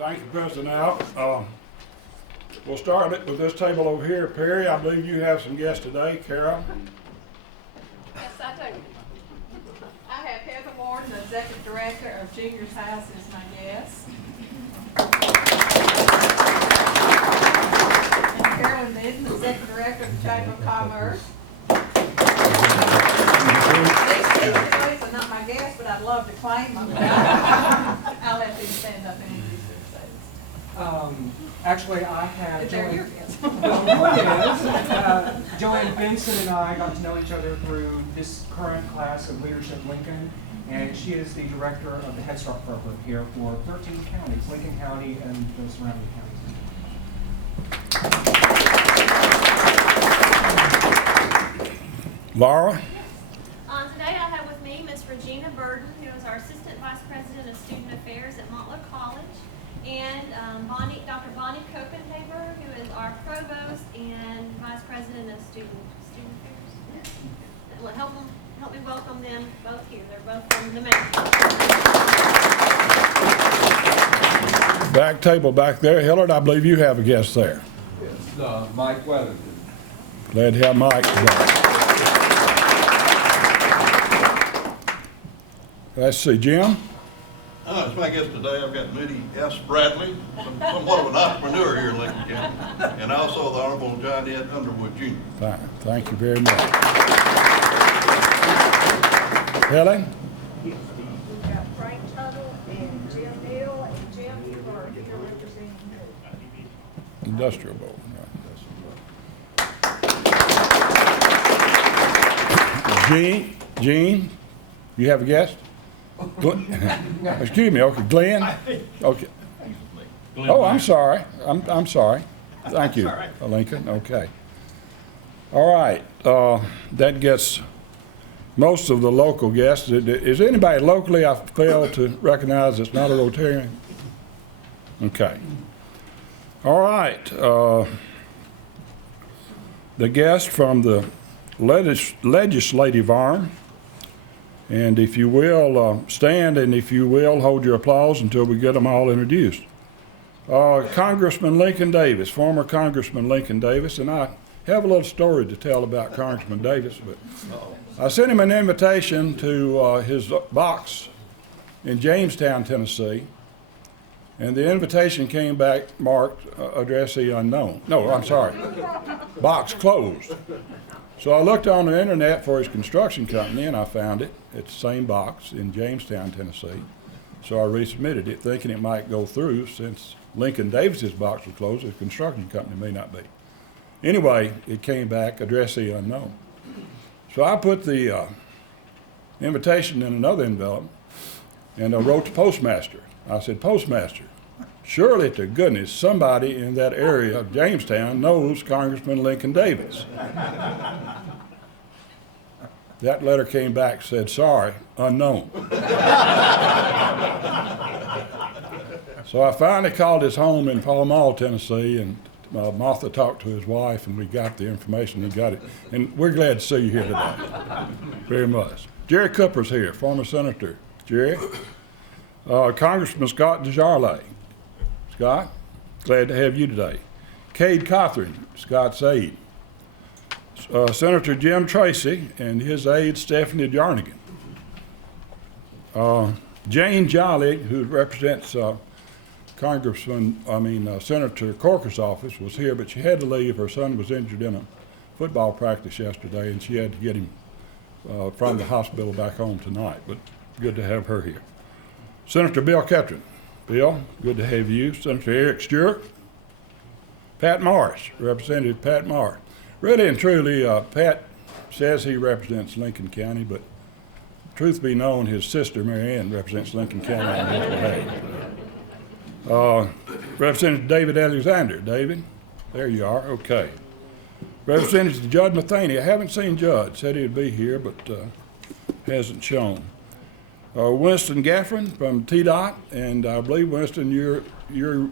Thank you, President Al. We'll start it with this table over here. Perry, I believe you have some guests today. Carol? Yes, I do. I have Heather Warren, the Executive Director of Junior's House, is my guest. And Carolyn Midden, the Executive Director of the Chamber of Commerce. These ladies are not my guests, but I'd love to claim them. I'll let them stand up and introduce themselves. Actually, I have They're your guests. Joanne Benson and I got to know each other through this current class of Leadership Lincoln, and she is the director of the Head Start program here for 13 counties, Lincoln County and the surrounding counties. Laura? Today I have with me Ms. Regina Burden, who is our Assistant Vice President of Student Affairs at Montlow College, and Dr. Bonnie Copenhaver, who is our Provost and Vice President of Student Affairs. Well, help me welcome them both here. They're both from the main. Back table back there. Hillard, I believe you have a guest there. Yes, Mike Weatherton. Glad to have Mike today. Let's see, Jim? As my guest today, I've got Moody S. Bradley, somewhat of an entrepreneur here in Lincoln County, and also the Honorable John Ed Underwood, Jr. Fine. Thank you very much. Helen? We've got Frank Tuttle and Jim Neal, and Jim, you are here representing who? Industrial Board. Right. Gene, you have a guest? Excuse me, okay, Glenn? Okay. Oh, I'm sorry. I'm sorry. Thank you, Lincoln. Okay. All right. That gets most of the local guests. Is anybody locally I fail to recognize that's not a Rotarian? Okay. All right. The guest from the legislative arm. And if you will, stand, and if you will, hold your applause until we get them all introduced. Congressman Lincoln Davis, former Congressman Lincoln Davis, and I have a little story to tell about Congressman Davis, but I sent him an invitation to his box in Jamestown, Tennessee, and the invitation came back marked addressee unknown. No, I'm sorry, box closed. So I looked on the internet for his construction company, and I found it. It's the same box in Jamestown, Tennessee. So I resubmitted it, thinking it might go through since Lincoln Davis's box was closed. His construction company may not be. Anyway, it came back, addressee unknown. So I put the invitation in another envelope, and I wrote to postmaster. I said, Postmaster, surely to goodness somebody in that area of Jamestown knows Congressman Lincoln Davis. That letter came back, said, sorry, unknown. So I finally called his home in Pall Mall, Tennessee, and Martha talked to his wife, and we got the information. He got it. And we're glad to see you here today. Very much. Jerry Cooper's here, former senator. Jerry. Congressman Scott DeJarlais. Scott, glad to have you today. Cade Cothran, Scott's aide. Senator Jim Tracy and his aide Stephanie Jarnigan. Jane Jolly, who represents Senator Corker's office, was here, but she had to leave. Her son was injured in a football practice yesterday, and she had to get him from the hospital back home tonight, but good to have her here. Senator Bill Ketron. Bill, good to have you. Senator Eric Stewart. Pat Morris, Representative Pat Morris. Really and truly, Pat says he represents Lincoln County, but truth be known, his sister Mary Ann represents Lincoln County on his behalf. Representative David Alexander. David, there you are. Okay. Representative Judd Matheny. I haven't seen Judd. Said he'd be here, but hasn't shown. Winston Gaffron from TDOT, and I believe, Winston, you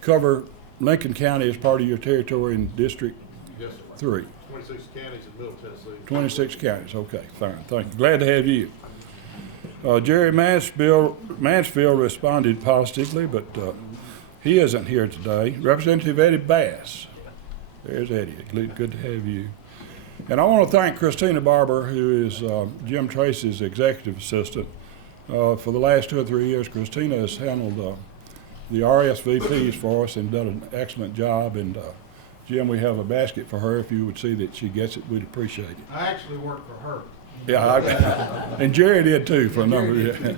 cover Lincoln County as part of your territory in District Yes, sir. 3. 26 counties in Middle Tennessee. 26 counties, okay, fine, thank you. Glad to have you. Jerry Mansfield responded positively, but he isn't here today. Representative Eddie Bass. There's Eddie. Good to have you. And I want to thank Christina Barber, who is Jim Tracy's executive assistant. For the last 2 or 3 years, Christina has handled the RSVPs for us and done an excellent job. And Jim, we have a basket for her. If you would see that she gets it, we'd appreciate it. I actually work for her. Yeah, and Jerry did too for a number of years.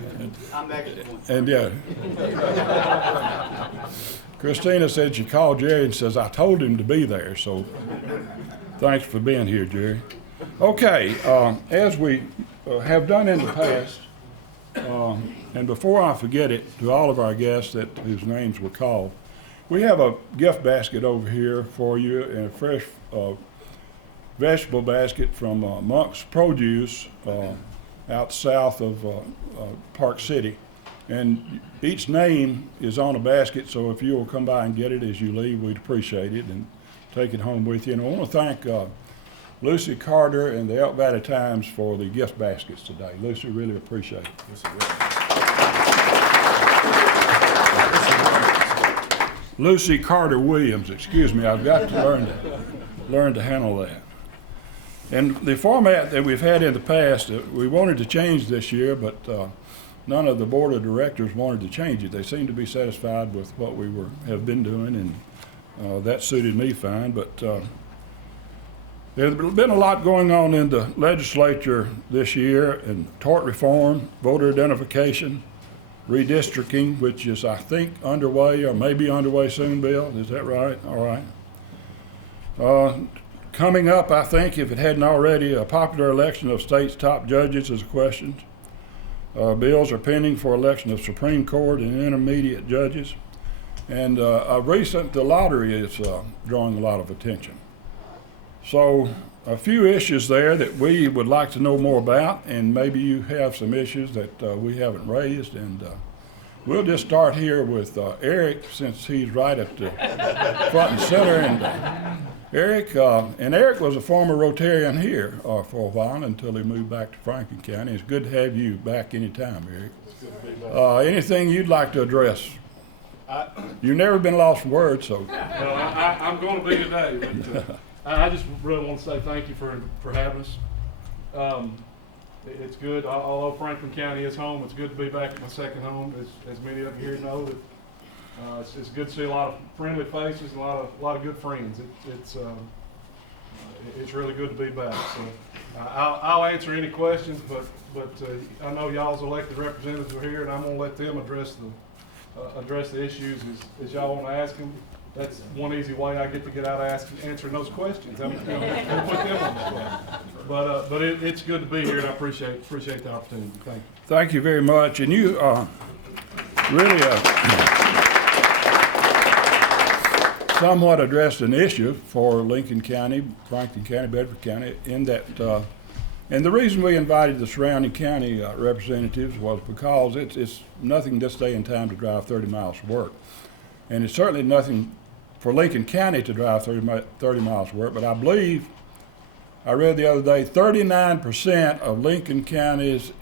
I'm excellent. And yeah. Christina said she called Jerry and says, I told him to be there, so thanks for being here, Jerry. Okay, as we have done in the past, and before I forget it, to all of our guests whose names were called, we have a gift basket over here for you and a fresh vegetable basket from Monk's Produce out south of Park City. And each name is on a basket, so if you will come by and get it as you leave, we'd appreciate it and take it home with you. And I want to thank Lucy Carter and the Elk Valley Times for the gift baskets today. Lucy, really appreciate it. Lucy Carter Williams, excuse me, I've got to learn to handle that. And the format that we've had in the past, we wanted to change this year, but none of the board of directors wanted to change it. They seemed to be satisfied with what we have been doing, and that suited me fine. But there's been a lot going on in the legislature this year, in tort reform, voter identification, redistricting, which is, I think, underway or maybe underway soon, Bill. Is that right? All right. Coming up, I think, if it hadn't already, a popular election of state's top judges is a question. Bills are pending for election of Supreme Court and intermediate judges. And the lottery is drawing a lot of attention. So a few issues there that we would like to know more about, and maybe you have some issues that we haven't raised. And we'll just start here with Eric, since he's right at the front and center. And Eric was a former Rotarian here for a while until he moved back to Franklin County. It's good to have you back anytime, Eric. Anything you'd like to address? You've never been lost for words, so. Well, I'm going to be today, but I just really want to say thank you for having us. It's good, although Franklin County is home, it's good to be back at my second home, as many of you here know. That it's good to see a lot of friendly faces and a lot of good friends. It's really good to be back. So I'll answer any questions, but I know y'all's elected representatives are here, and I'm going to let them address the issues as y'all want to ask them. That's one easy way I get to get out of answering those questions. I'm put them on the spot. But it's good to be here, and I appreciate the opportunity. Thank you. Thank you very much. And you really somewhat addressed an issue for Lincoln County, Franklin County, Bedford County, in that, and the reason we invited the surrounding county representatives was because it's nothing this day and time to drive 30 miles to work. And it's certainly nothing for Lincoln County to drive 30 miles to work, but I believe, I read the other day, 39% of Lincoln County's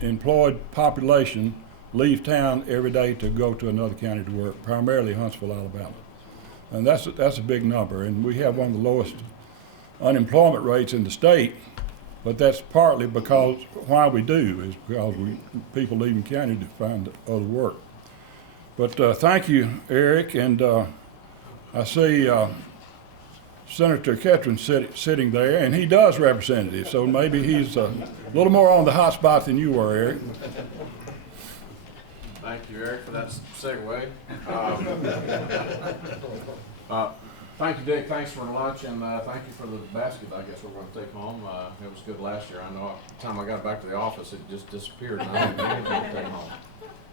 employed population leave town every day to go to another county to work, primarily Huntsville, Alabama. And that's a big number, and we have one of the lowest unemployment rates in the state, but that's partly because why we do is because people leaving county to find other work. But thank you, Eric, and I see Senator Ketron sitting there, and he does representative, so maybe he's a little more on the hot spot than you were, Eric. Thank you, Eric, for that segue. Thank you, Dick. Thanks for lunch, and thank you for the basket I guess we're going to take home. It was good last year. I know by the time I got back to the office, it just disappeared, and I didn't have anything to take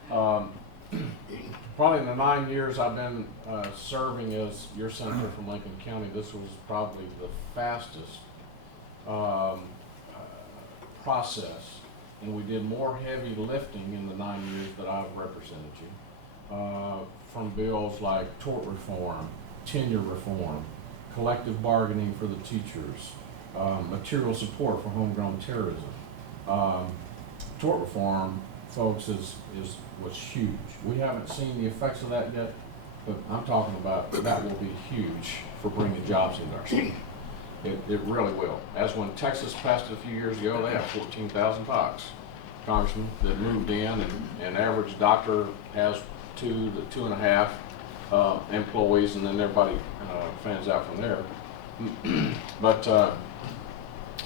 home. Probably in the 9 years I've been serving as your senator from Lincoln County, this was probably the fastest process. And we did more heavy lifting in the 9 years that I've represented you, from bills like tort reform, tenure reform, collective bargaining for the teachers, material support for homegrown terrorism. Tort reform folks, was huge. We haven't seen the effects of that yet, but I'm talking about that will be huge for bringing jobs into our city. It really will. As when Texas passed it a few years ago, they have 14,000 docs, congressmen, that moved in, and average doctor has 2 to 2.5 employees, and then everybody fans out from there. But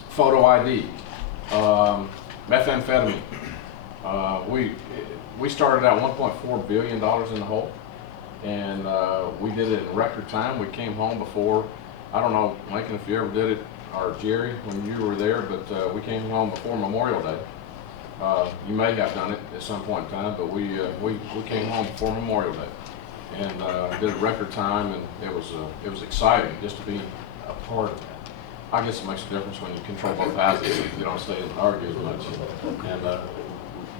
photo ID, methamphetamine. We started out $1.4 billion in the hole, and we did it in record time. We came home before, I don't know, Lincoln, if you ever did it, or Jerry, when you were there, but we came home before Memorial Day. You may have done it at some point in time, but we came home before Memorial Day, and did a record time, and it was exciting just to be a part of that. I guess it makes a difference when you control both houses, if you don't stay and argue as much, and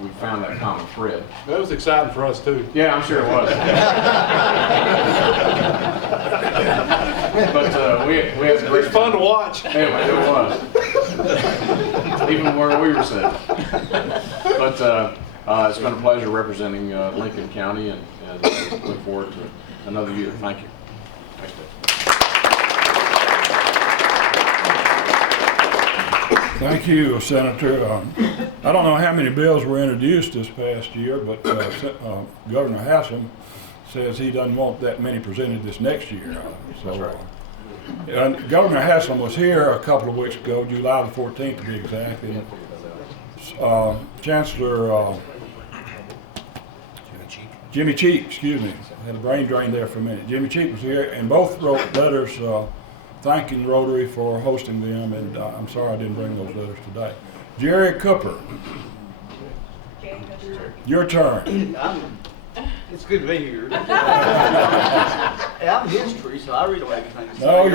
we found that common thread. That was exciting for us too. Yeah, I'm sure it was. But we had It was fun to watch. Anyway, it was. Even where we were sitting. But it's been a pleasure representing Lincoln County, and look forward to another year. Thank you. Thanks, Dave. Thank you, Senator. I don't know how many bills were introduced this past year, but Governor Haslam says he doesn't want that many presented this next year. Governor Haslam was here a couple of weeks ago, July the 14th to be exact, and Chancellor Jimmy Cheek, excuse me, I had a brain drain there for a minute. Jimmy Cheek was here, and both wrote letters thanking Rotary for hosting them, and I'm sorry I didn't bring those letters today. Jerry Cooper, your turn. It's good to be here. I'm history, so I really don't have anything to say. No,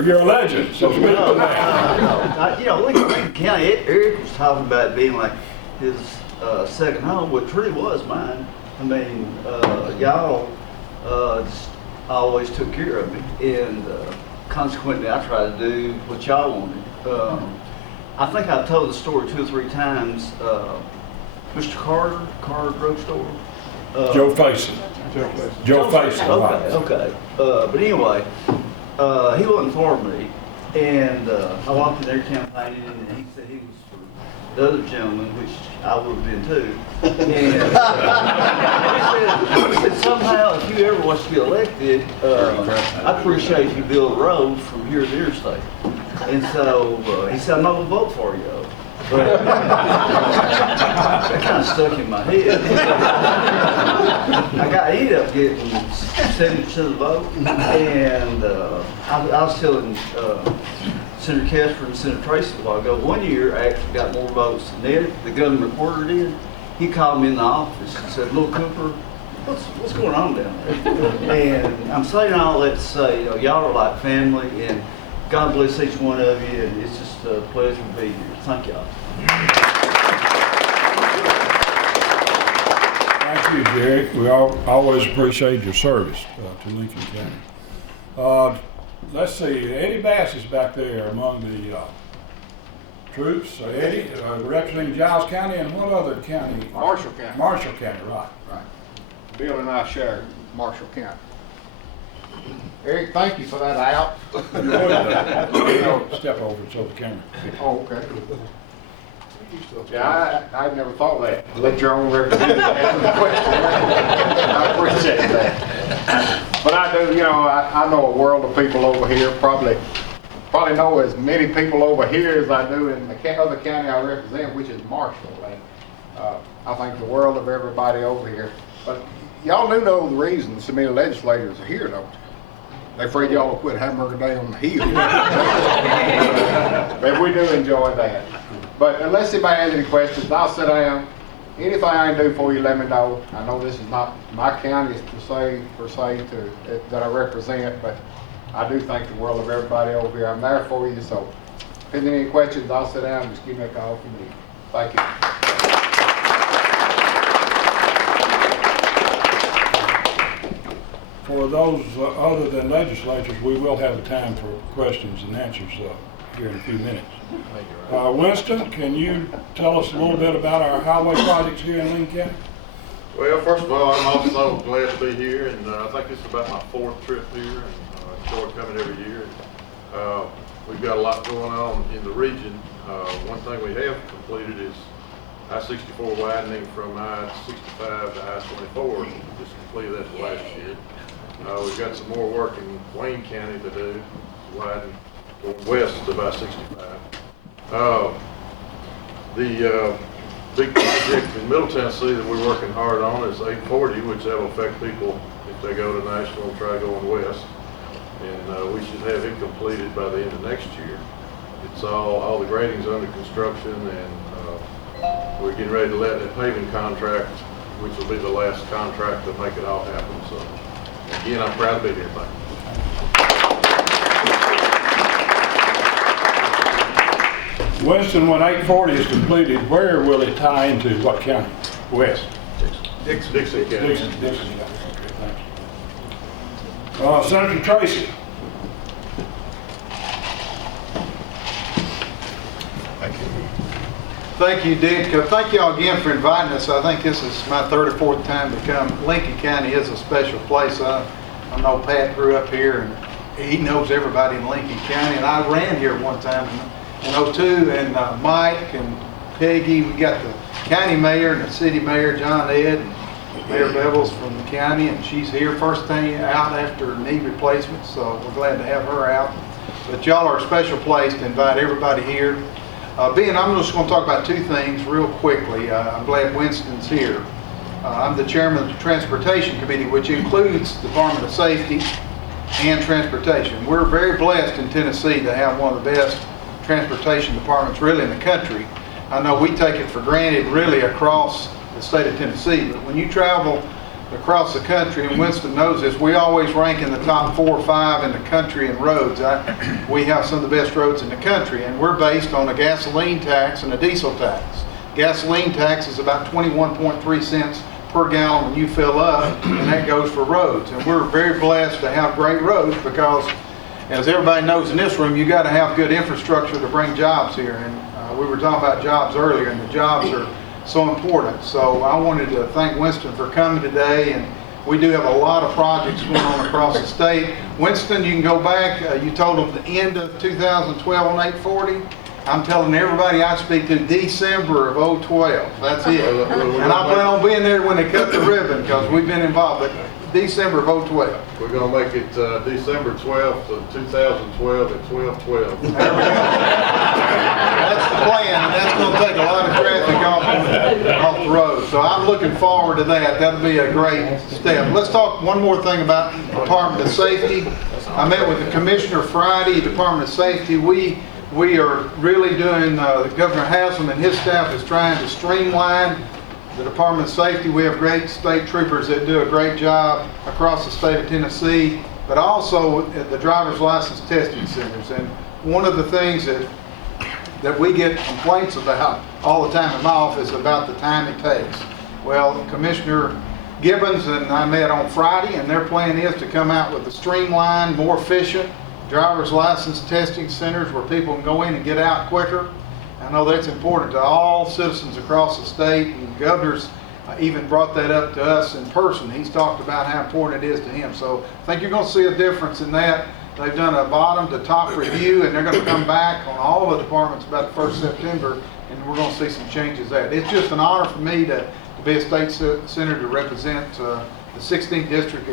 you're a legend, so speak to that. You know, Lincoln County, Eric was talking about it being like his second home, which truly was mine. I mean, y'all just always took care of me, and consequently, I tried to do what y'all wanted. I think I've told the story 2 or 3 times. Mr. Carter Drugstore. Joe Faison. Joe Faison. Okay. But anyway, he wasn't for me, and I walked in there campaigning, and he said he was for the other gentleman, which I would have been too. And he said, somehow, if you ever was to get elected, I appreciate if you build a road from here to the interstate. And so he said, I'm not going to vote for you. But that kind of stuck in my head. I ended up getting 70% of the vote, and I was telling Senator Casper and Senator Tracy a while ago, one year I actually got more votes than Ned, the government reporter did. He called me in the office and said, "Little Cooper, what's going on down there?" And I'm saying all that to say, y'all are like family, and God bless each one of you, and it's just a pleasure to be here. Thank y'all. Thank you, Jerry. We always appreciate your service to Lincoln County. Let's see, Eddie Bass is back there among the troops. Eddie, representing Giles County, and what other county? Marshall County. Marshall County, right. Bill and I share Marshall County. Eric, thank you for that out. Step over so the camera. Oh, okay. Yeah, I never thought of that. Let your own representative answer the question. I appreciate that. But I do, I know a world of people over here. Probably know as many people over here as I do in the other county I represent, which is Marshall. And I think the world of everybody over here. But y'all do know the reason so many legislators are here, don't you? They're afraid y'all will quit hamburger day on the hill. But we do enjoy that. But unless anybody has any questions, I'll sit down. Anything I can do for you, let me know. I know this is not my county per se that I represent, but I do think the world of everybody over here. I'm there for you, so if there's any questions, I'll sit down and just give me a call if you need. Thank you. For those other than legislators, we will have time for questions and answers here in a few minutes. Winston, can you tell us a little bit about our highway projects here in Lincoln County? Well, first of all, I'm also glad to be here, and I think this is about my 4th trip here, and enjoy coming every year. We've got a lot going on in the region. One thing we have completed is I-64 widening from I-65 to I-24. Just completed that last year. We've got some more work in Wayne County to do, to widen going west of I-65. The big project in Middle Tennessee that we're working hard on is 840, which that will affect people if they go to Nashville and try going west. And we should have it completed by the end of next year. It's all the grading's under construction, and we're getting ready to let that paving contract, which will be the last contract to make it all happen. So again, I'm proud to be here. Thank you. Winston, when 840 is completed, where will it tie into? What county? West? Dixon County. Dixon County. Okay, thanks. Senator Tracy. Thank you, Dick. Thank you all again for inviting us. I think this is my 3rd or 4th time to come. Lincoln County is a special place. I know Pat grew up here, and he knows everybody in Lincoln County. And I ran here one time in 02, and Mike and Peggy, we got the county mayor and the city mayor, John Ed, and Mayor Bevels from the county, and she's here first thing out after knee replacement, so we're glad to have her out. But y'all are a special place to invite everybody here. I'm just going to talk about 2 things real quickly. I'm glad Winston's here. I'm the chairman of the Transportation Committee, which includes the Department of Safety and Transportation. We're very blessed in Tennessee to have one of the best transportation departments really in the country. I know we take it for granted really across the state of Tennessee, but when you travel across the country, and Winston knows this, we always rank in the top 4 or 5 in the country in roads. We have some of the best roads in the country, and we're based on a gasoline tax and a diesel tax. Gasoline tax is about 21.3 cents per gallon when you fill up, and that goes for roads. And we're very blessed to have great roads because, as everybody knows in this room, you got to have good infrastructure to bring jobs here. And we were talking about jobs earlier, and the jobs are so important. So I wanted to thank Winston for coming today, and we do have a lot of projects going on across the state. Winston, you can go back, you told them the end of 2012 on 840. I'm telling everybody I speak to December of 2012. That's it. And I plan on being there when they cut the ribbon because we've been involved. But December of 2012. We're going to make it December 12th of 2012 at 12:12. That's the plan, and that's going to take a lot of traffic off the road. So I'm looking forward to that. That'll be a great step. Let's talk one more thing about Department of Safety. I met with the Commissioner Friday, Department of Safety. We are really doing, Governor Haslam and his staff is trying to streamline the Department of Safety. We have great state troopers that do a great job across the state of Tennessee, but also at the driver's license testing centers. And one of the things that we get complaints about all the time in my office about the time it takes. Well, Commissioner Gibbons and I met on Friday, and their plan is to come out with a streamlined, more efficient driver's license testing centers where people can go in and get out quicker. I know that's important to all citizens across the state, and the governor's even brought that up to us in person. He's talked about how important it is to him. So I think you're going to see a difference in that. They've done a bottom to top review, and they're going to come back on all the departments about the 1st September, and we're going to see some changes there. It's just an honor for me to be a state senator to represent the 16th district.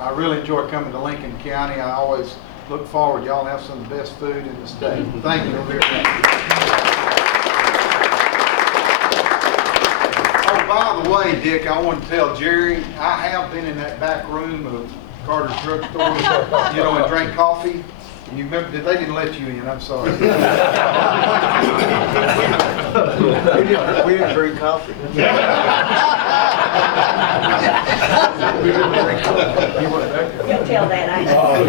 I really enjoy coming to Lincoln County. I always look forward. Y'all have some of the best food in the state. Thank you very much. Oh, by the way, Dick, I want to tell Jerry, I have been in that back room of Carter's drugstore, and drank coffee. And you remember, they didn't let you in, I'm sorry. We didn't drink coffee. You'll tell that, I know.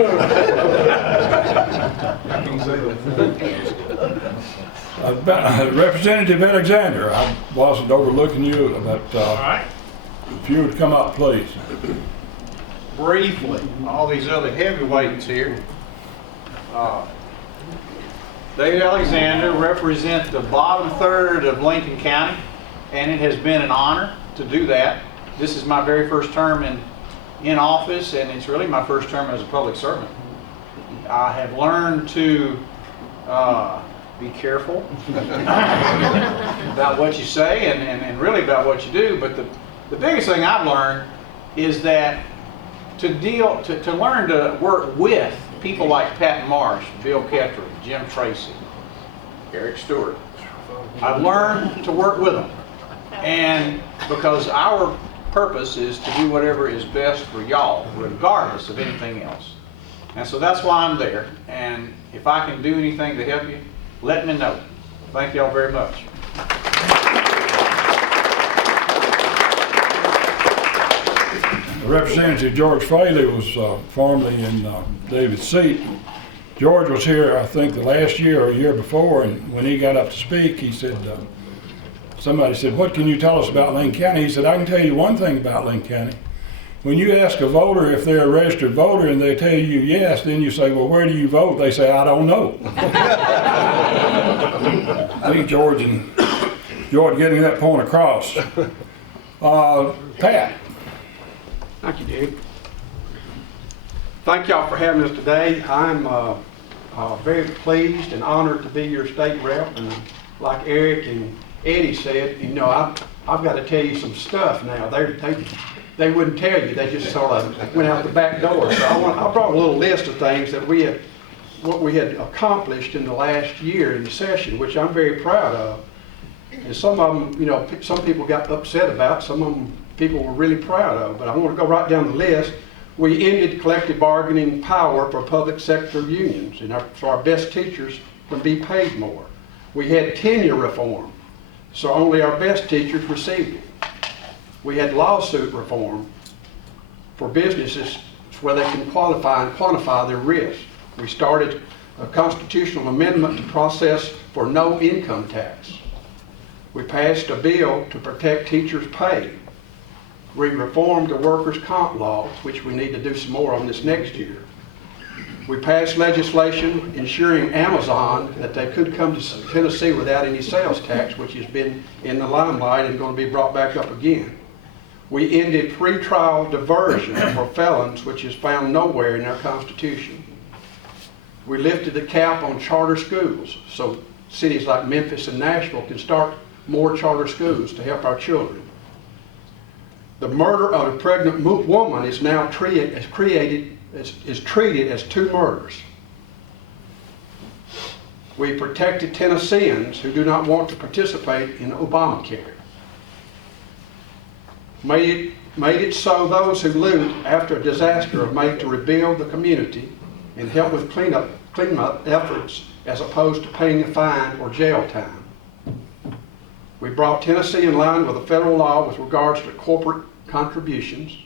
Representative Alexander, I wasn't overlooking you, but if you would come up, please. Briefly, all these other heavyweights here. David Alexander, represent the bottom third of Lincoln County, and it has been an honor to do that. This is my very first term in office, and it's really my first term as a public servant. I have learned to be careful about what you say and really about what you do, but the biggest thing I've learned is that to learn to work with people like Pat Marsh, Bill Kettering, Jim Tracy, Eric Stewart. I've learned to work with them, and because our purpose is to do whatever is best for y'all, regardless of anything else. And so that's why I'm there, and if I can do anything to help you, let me know. Thank y'all very much. Representative George Faley was formerly in David's seat. George was here, I think, the last year or a year before, and when he got up to speak, he said, somebody said, "What can you tell us about Lincoln County?" He said, "I can tell you one thing about Lincoln County. When you ask a voter if they're a registered voter and they tell you yes, then you say, 'Well, where do you vote?' They say, 'I don't know.'" I think George getting that point across. Pat. Thank you, Dave. Thank y'all for having us today. I'm very pleased and honored to be your state rep. And like Eric and Eddie said, you know, I've got to tell you some stuff now. They wouldn't tell you. They just sort of went out the back door. So I brought a little list of things that what we had accomplished in the last year in the session, which I'm very proud of. And some of them, you know, some people got upset about. Some of them people were really proud of. But I want to go right down the list. We ended collective bargaining power for public sector unions, and so our best teachers can be paid more. We had tenure reform, so only our best teachers received it. We had lawsuit reform for businesses where they can qualify and quantify their risk. We started a constitutional amendment to process for no income tax. We passed a bill to protect teachers' pay. We reformed the workers' comp law, which we need to do some more on this next year. We passed legislation ensuring Amazon that they could come to Tennessee without any sales tax, which has been in the limelight and going to be brought back up again. We ended pretrial diversion for felons, which is found nowhere in our Constitution. We lifted the cap on charter schools, so cities like Memphis and Nashville can start more charter schools to help our children. The murder of a pregnant woman is now treated as two murders. We protected Tennesseans who do not want to participate in Obamacare. Made it so those who loot after a disaster are made to rebuild the community and help with cleanup efforts as opposed to paying a fine or jail time. We brought Tennessee in line with the federal law with regards to corporate contributions.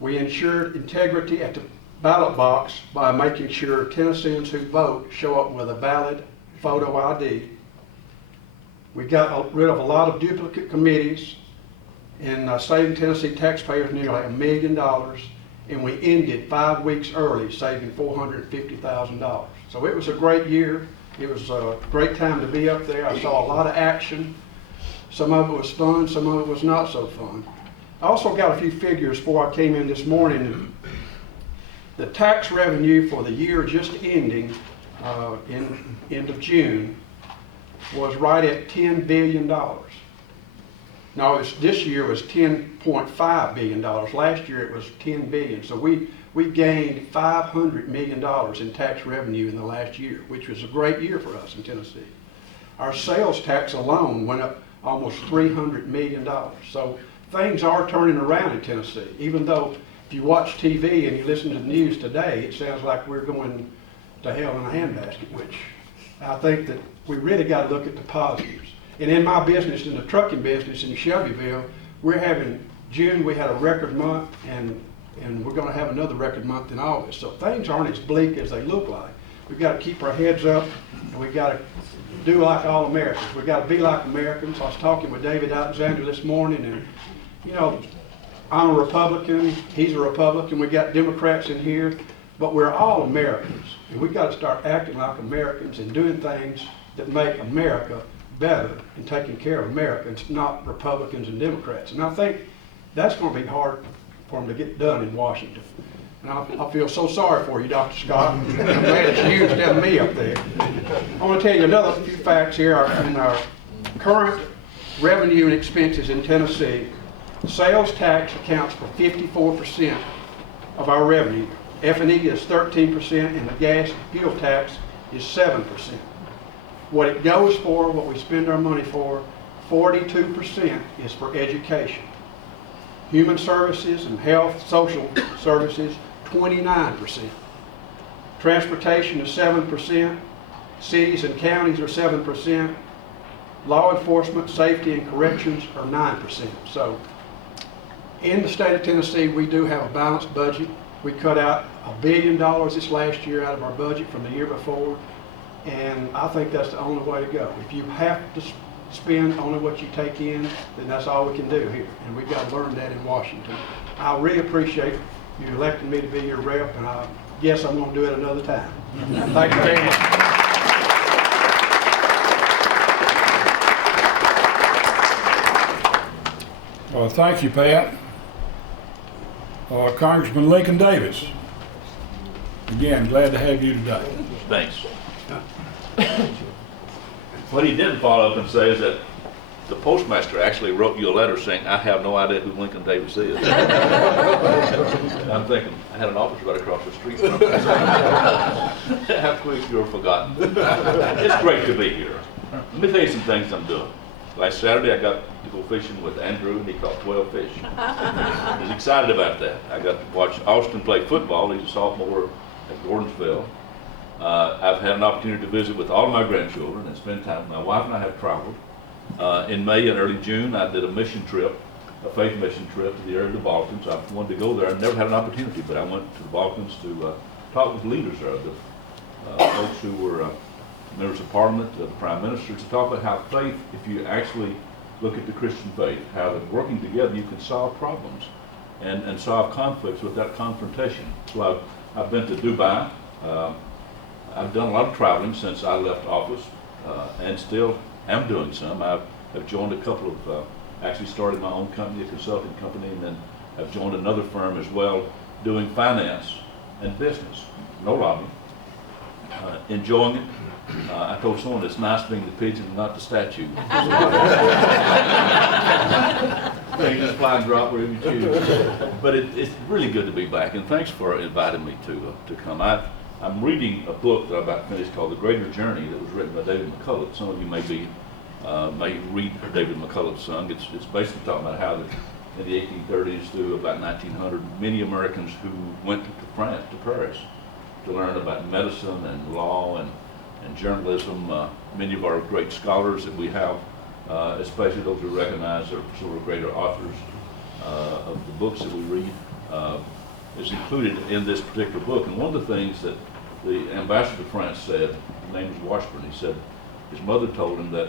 We ensured integrity at the ballot box by making sure Tennesseans who vote show up with a valid photo ID. We got rid of a lot of duplicate committees and saving Tennessee taxpayers nearly $1 million, and we ended 5 weeks early, saving $450,000. So it was a great year. It was a great time to be up there. I saw a lot of action. Some of it was fun, some of it was not so fun. I also got a few figures before I came in this morning. The tax revenue for the year just ending in end of June was right at $10 billion. Now this year was $10.5 billion. Last year it was $10 billion. So we gained $500 million in tax revenue in the last year, which was a great year for us in Tennessee. Our sales tax alone went up almost $300 million. So things are turning around in Tennessee, even though if you watch TV and you listen to the news today, it sounds like we're going to hell in a handbasket, which I think that we really got to look at the positives. And in my business, in the trucking business in Shelbyville, June we had a record month, and we're going to have another record month in August. So things aren't as bleak as they look like. We've got to keep our heads up, and we've got to do like all Americans. We've got to be like Americans. I was talking with David Alexander this morning, and you know, I'm a Republican, he's a Republican, we got Democrats in here. but we're all Americans, and we've got to start acting like Americans and doing things that make America better and taking care of Americans, not Republicans and Democrats. And I think that's going to be hard for them to get done in Washington. And I feel so sorry for you, Dr. Scott. I'm glad it's you instead of me up there. I want to tell you another few facts here. In our current revenue and expenses in Tennessee, sales tax accounts for 54% of our revenue. F&E is 13%, and the gas and fuel tax is 7%. What it goes for, what we spend our money for, 42% is for education. Human services and health, social services, 29%. Transportation is 7%. Cities and counties are 7%. Law enforcement, safety, and corrections are 9%. So in the state of Tennessee, we do have a balanced budget. We cut out $1 billion this last year out of our budget from the year before, and I think that's the only way to go. If you have to spend only what you take in, then that's all we can do here, and we've got to learn that in Washington. I really appreciate you electing me to be your rep, and I guess I'm going to do it another time. Thank you very much. Thank you, Pat. Congressman Lincoln Davis. Again, glad to have you today. Thanks. What he didn't follow up and say is that the postmaster actually wrote you a letter saying, I have no idea who Lincoln Davis is. I'm thinking, I had an office right across the street from him. How quick you're forgotten. It's great to be here. Let me tell you some things I'm doing. Last Saturday, I got to go fishing with Andrew, and he caught 12 fish. I was excited about that. I got to watch Austin play football. He's a sophomore at Gordonsville. I've had an opportunity to visit with all of my grandchildren and spend time. My wife and I have traveled. In May and early June, I did a mission trip, a faith mission trip to the area of the Balkans. I wanted to go there. I never had an opportunity, but I went to the Balkans to talk with leaders there, the folks who were members of Parliament, the Prime Minister, to talk about how faith, if you actually look at the Christian faith, how that working together you can solve problems and solve conflicts without confrontation. So I've been to Dubai. I've done a lot of traveling since I left office, and still am doing some. I've joined a couple of, actually started my own company, a consulting company, and then I've joined another firm as well, doing finance and business. No lobbying. Enjoying it. I told someone it's nice being the pigeon and not the statue. You just fly and drop wherever you choose. But it's really good to be back, and thanks for inviting me to come. I'm reading a book that I'm about to finish called The Greater Journey that was written by David McCullough. Some of you may read David McCullough's son. It's basically talking about how in the 1830s through about 1900, many Americans who went to France, to Paris, to learn about medicine and law and journalism. Many of our great scholars that we have, especially those who recognize are sort of greater authors of the books that we read, is included in this particular book. And one of the things that the ambassador to France said, his name is Washburn, he said his mother told him that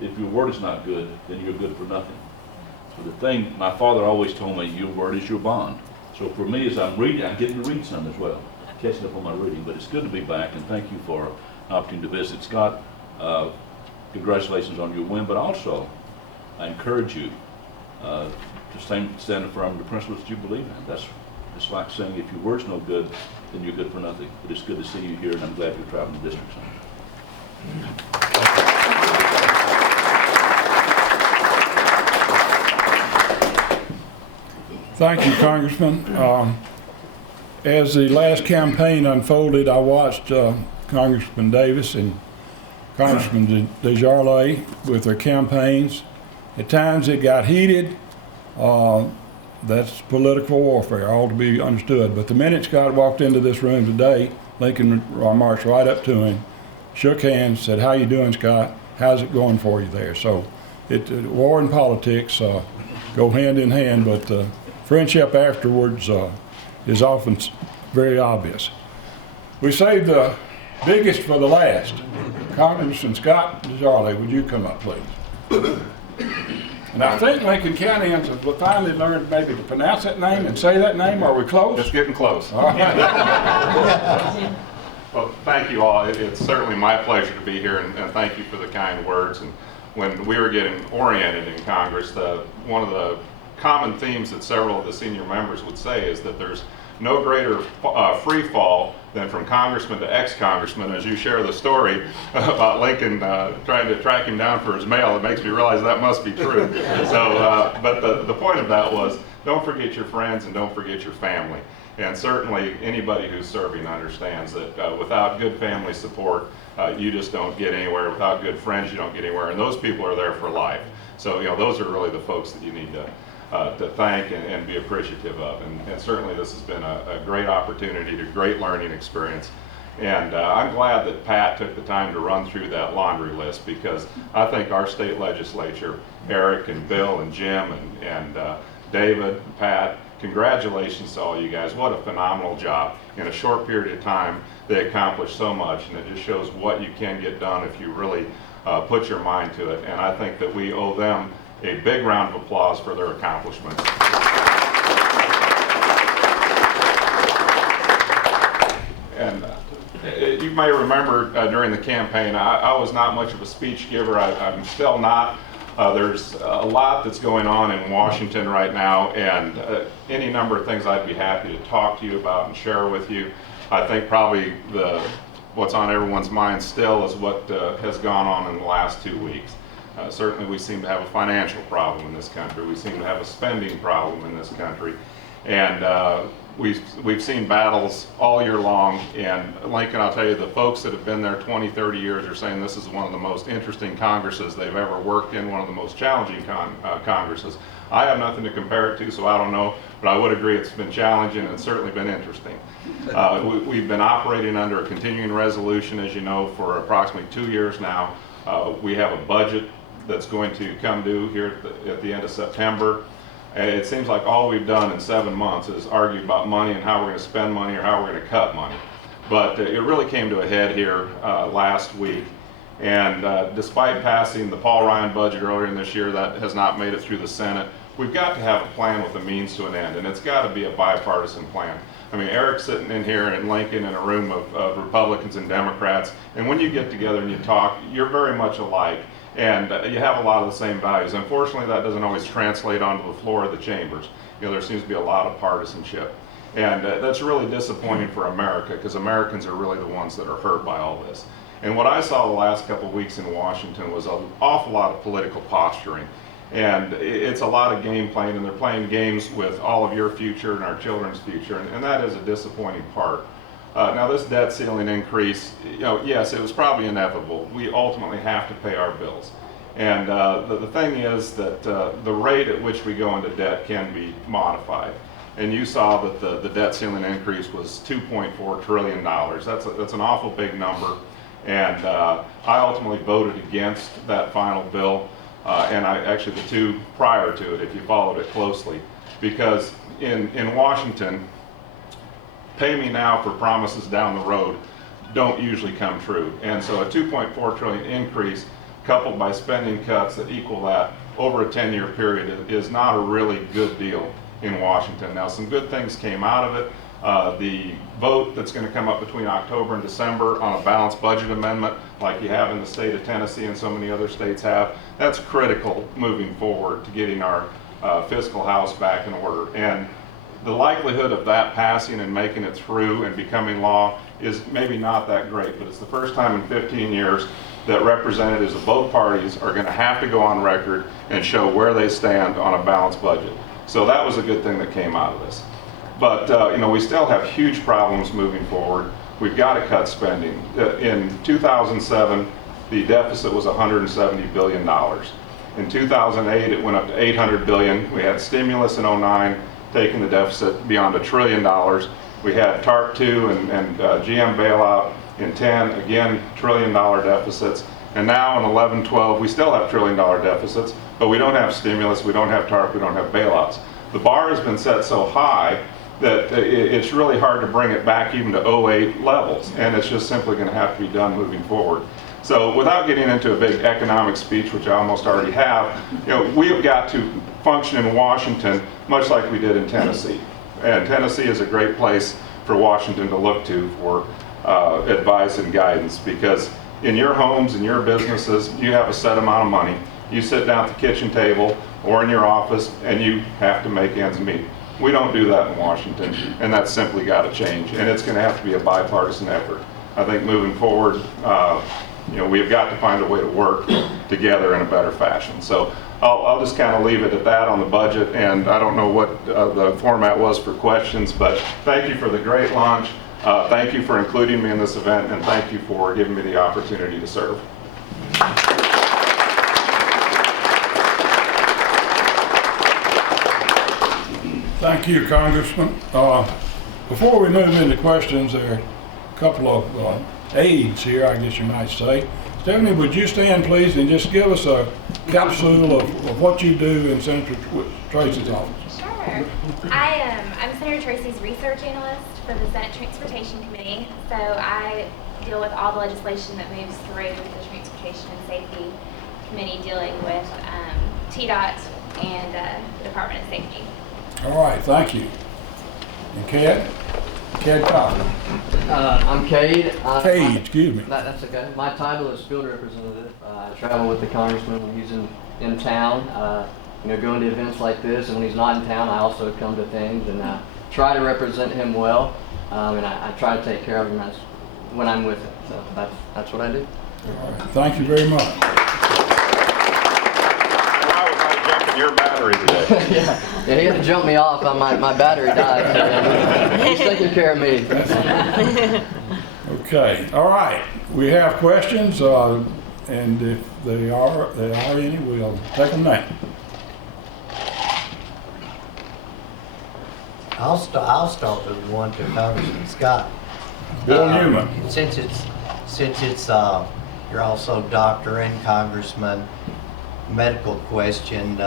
if your word is not good, then you're good for nothing. So the thing, my father always told me, your word is your bond. So for me, as I'm reading, I'm getting to read some as well, catching up on my reading. But it's good to be back, and thank you for an opportunity to visit. Scott, congratulations on your win, but also I encourage you to stand firm in the principles that you believe in. It's like saying if your word's no good, then you're good for nothing. But it's good to see you here, and I'm glad you're traveling the district. Thank you, Congressman. As the last campaign unfolded, I watched Congressman Davis and Congressman Desjardins with their campaigns. At times it got heated. That's political warfare, all to be understood. But the minute Scott walked into this room today, Lincoln marched right up to him, shook hands, said, "How you doing, Scott? How's it going for you there?" So war and politics go hand in hand, but friendship afterwards is often very obvious. We saved the biggest for the last. Congressman Scott Desjardins, would you come up, please? And I think Lincoln Countyans have finally learned maybe to pronounce that name and say that name. Are we close? It's getting close. All right. Well, thank you all. It's certainly my pleasure to be here, and thank you for the kind words. And when we were getting oriented in Congress, one of the common themes that several of the senior members would say is that there's no greater free fall than from congressman to ex-congressman. As you share the story about Lincoln trying to track him down for his mail, it makes me realize that must be true. So, but the point of that was, don't forget your friends and don't forget your family. And certainly anybody who's serving understands that without good family support, you just don't get anywhere. Without good friends, you don't get anywhere. And those people are there for life. So, those are really the folks that you need to thank and be appreciative of. And certainly this has been a great opportunity, a great learning experience. And I'm glad that Pat took the time to run through that laundry list, because I think our state legislature, Eric and Bill and Jim and David, Pat, congratulations to all you guys. What a phenomenal job. In a short period of time, they accomplished so much, and it just shows what you can get done if you really put your mind to it. And I think that we owe them a big round of applause for their accomplishments. And you may remember during the campaign, I was not much of a speech giver. I'm still not. There's a lot that's going on in Washington right now, and any number of things I'd be happy to talk to you about and share with you. I think probably what's on everyone's mind still is what has gone on in the last 2 weeks. Certainly we seem to have a financial problem in this country. We seem to have a spending problem in this country. And we've seen battles all year long. And Lincoln, I'll tell you, the folks that have been there 20, 30 years are saying this is one of the most interesting Congresses they've ever worked in, one of the most challenging Congresses. I have nothing to compare it to, so I don't know, but I would agree it's been challenging and it's certainly been interesting. We've been operating under a continuing resolution, as you know, for approximately 2 years now. We have a budget that's going to come due here at the end of September. And it seems like all we've done in 7 months is argue about money and how we're going to spend money or how we're going to cut money. But it really came to a head here last week. And despite passing the Paul Ryan budget earlier in this year, that has not made it through the Senate. We've got to have a plan with a means to an end, and it's got to be a bipartisan plan. I mean, Eric's sitting in here in Lincoln in a room of Republicans and Democrats, and when you get together and you talk, you're very much alike. And you have a lot of the same values. Unfortunately, that doesn't always translate onto the floor of the chambers. There seems to be a lot of partisanship. And that's really disappointing for America, because Americans are really the ones that are hurt by all this. And what I saw the last couple of weeks in Washington was an awful lot of political posturing. And it's a lot of game playing, and they're playing games with all of your future and our children's future, and that is a disappointing part. Now this debt ceiling increase, yes, it was probably inevitable. We ultimately have to pay our bills. And the thing is that the rate at which we go into debt can be modified. And you saw that the debt ceiling increase was $2.4 trillion. That's an awful big number. And I ultimately voted against that final bill. And actually the two prior to it, if you followed it closely. Because in Washington, pay me now for promises down the road don't usually come true. And so a $2.4 trillion increase coupled by spending cuts that equal that over a 10-year period is not a really good deal in Washington. Now, some good things came out of it. The vote that's going to come up between October and December on a balanced budget amendment like you have in the state of Tennessee and so many other states have, that's critical moving forward to getting our fiscal house back in order. And the likelihood of that passing and making it through and becoming law is maybe not that great, but it's the first time in 15 years that representatives of both parties are going to have to go on record and show where they stand on a balanced budget. So that was a good thing that came out of this. But we still have huge problems moving forward. We've got to cut spending. In 2007, the deficit was $170 billion. In 2008, it went up to $800 billion. We had stimulus in 2009, taking the deficit beyond $1 trillion. We had TARP 2 and GM bailout in 10, again, $1 trillion deficits. And now in 11-12, we still have $1 trillion deficits, but we don't have stimulus, we don't have TARP, we don't have bailouts. The bar has been set so high that it's really hard to bring it back even to 2008 levels, and it's just simply going to have to be done moving forward. So without getting into a big economic speech, which I almost already have, we have got to function in Washington much like we did in Tennessee. And Tennessee is a great place for Washington to look to for advice and guidance, because in your homes and your businesses, you have a set amount of money. You sit down at the kitchen table or in your office and you have to make ends meet. We don't do that in Washington, and that's simply got to change, and it's going to have to be a bipartisan effort. I think moving forward, we've got to find a way to work together in a better fashion. So I'll just kind of leave it at that on the budget, and I don't know what the format was for questions, but thank you for the great launch. Thank you for including me in this event, and thank you for giving me the opportunity to serve. Thank you, Congressman. Before we move into questions, there are a couple of aides here, I guess you might say. Stephanie, would you stand, please, and just give us a capsule of what you do in Senator Tracy's office? Sure. I'm Senator Tracy's research analyst for the Senate Transportation Committee. So I deal with all the legislation that moves through the Transportation and Safety Committee, dealing with TDOT and the Department of Safety. All right, thank you. And Cade Coffey. I'm Cade. Cade, excuse me. That's okay. My title is field representative. I travel with the congressman when he's in town, going to events like this, and when he's not in town, I also come to things and try to represent him well, and I try to take care of him when I'm with him. So that's what I do. All right, thank you very much. Why was I jumping your battery today? yeah, he had to jump me off. My battery died. So he's taking care of me. Okay, all right. We have questions, and if there are any, we'll take them now. I'll start with one to Congressman Scott. Bill Newman. Since it's you're also doctor and congressman, medical question.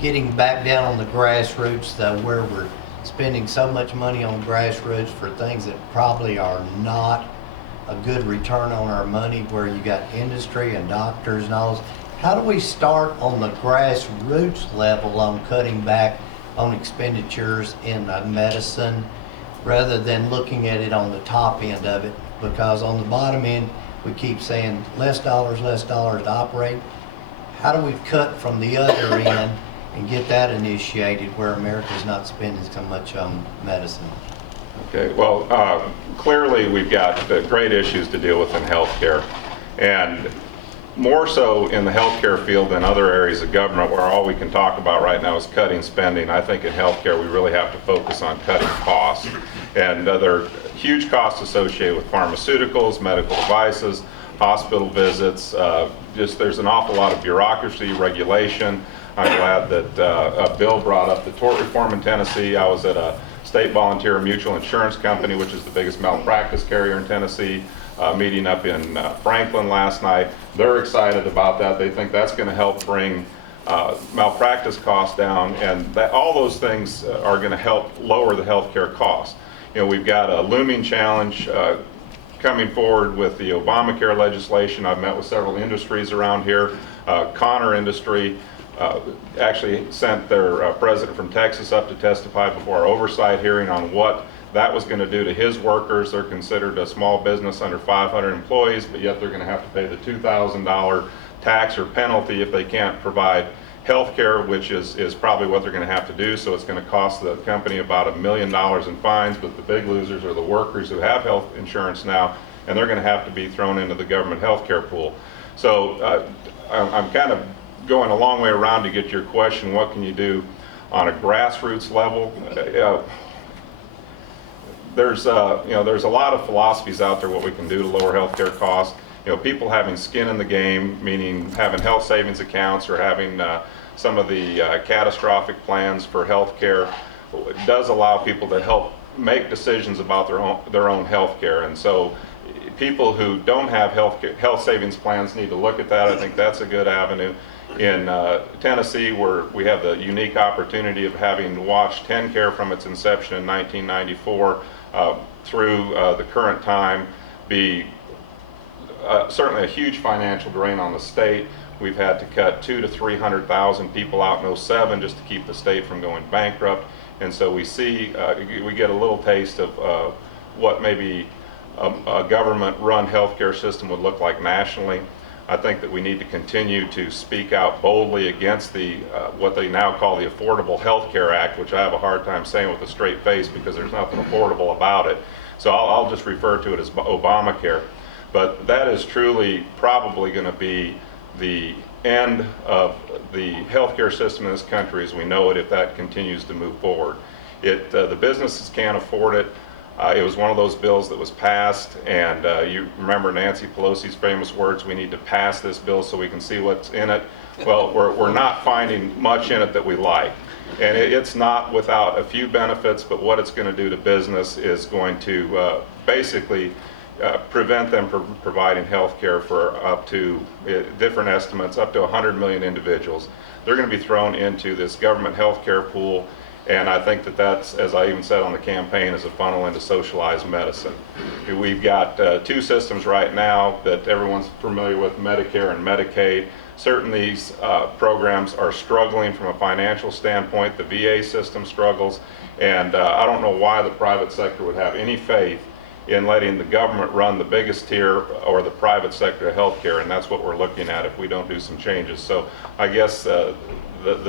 Getting back down on the grassroots, where we're spending so much money on grassroots for things that probably are not a good return on our money, where you got industry and doctors and all. How do we start on the grassroots level on cutting back on expenditures in medicine, rather than looking at it on the top end of it? Because on the bottom end, we keep saying less dollars to operate. How do we cut from the other end and get that initiated where America's not spending so much on medicine? Okay, well, clearly we've got great issues to deal with in healthcare, and more so in the healthcare field than other areas of government where all we can talk about right now is cutting spending. I think in healthcare we really have to focus on cutting costs, and there are huge costs associated with pharmaceuticals, medical devices, hospital visits. There's an awful lot of bureaucracy, regulation. I'm glad that Bill brought up the tort reform in Tennessee. I was at a state volunteer mutual insurance company, which is the biggest malpractice carrier in Tennessee, meeting up in Franklin last night. They're excited about that. They think that's going to help bring malpractice costs down, and all those things are going to help lower the healthcare costs. We've got a looming challenge coming forward with the Obamacare legislation. I've met with several industries around here. Connor Industry actually sent their president from Texas up to testify before our oversight hearing on what that was going to do to his workers. They're considered a small business under 500 employees, but yet they're going to have to pay the $2,000 tax or penalty if they can't provide health care, which is probably what they're going to have to do. So it's going to cost the company about $1 million in fines, but the big losers are the workers who have health insurance now, and they're going to have to be thrown into the government health care pool. So I'm kind of going a long way around to get to your question, what can you do on a grassroots level? There's a lot of philosophies out there what we can do to lower healthcare costs. People having skin in the game, meaning having health savings accounts or having some of the catastrophic plans for healthcare, does allow people to help make decisions about their own healthcare. And so people who don't have health savings plans need to look at that. I think that's a good avenue. In Tennessee, where we have the unique opportunity of having watched TennCare from its inception in 1994 through the current time be certainly a huge financial drain on the state. We've had to cut 200,000 to 300,000 people out in '07 just to keep the state from going bankrupt. And so we see, we get a little taste of what maybe a government-run healthcare system would look like nationally. I think that we need to continue to speak out boldly against the what they now call the Affordable Health Care Act, which I have a hard time saying with a straight face because there's nothing affordable about it. So I'll just refer to it as Obamacare. But that is truly probably going to be the end of the healthcare system in this country as we know it if that continues to move forward. The businesses can't afford it. It was one of those bills that was passed, and you remember Nancy Pelosi's famous words, we need to pass this bill so we can see what's in it. Well, we're not finding much in it that we like. And it's not without a few benefits, but what it's going to do to business is going to basically prevent them from providing health care for up to, different estimates, up to 100 million individuals. They're going to be thrown into this government health care pool. And I think that that's, as I even said on the campaign, is a funnel into socialized medicine. We've got two systems right now that everyone's familiar with, Medicare and Medicaid. Certain these programs are struggling from a financial standpoint. The VA system struggles, and I don't know why the private sector would have any faith in letting the government run the biggest tier or the private sector of healthcare, and that's what we're looking at if we don't do some changes. So I guess the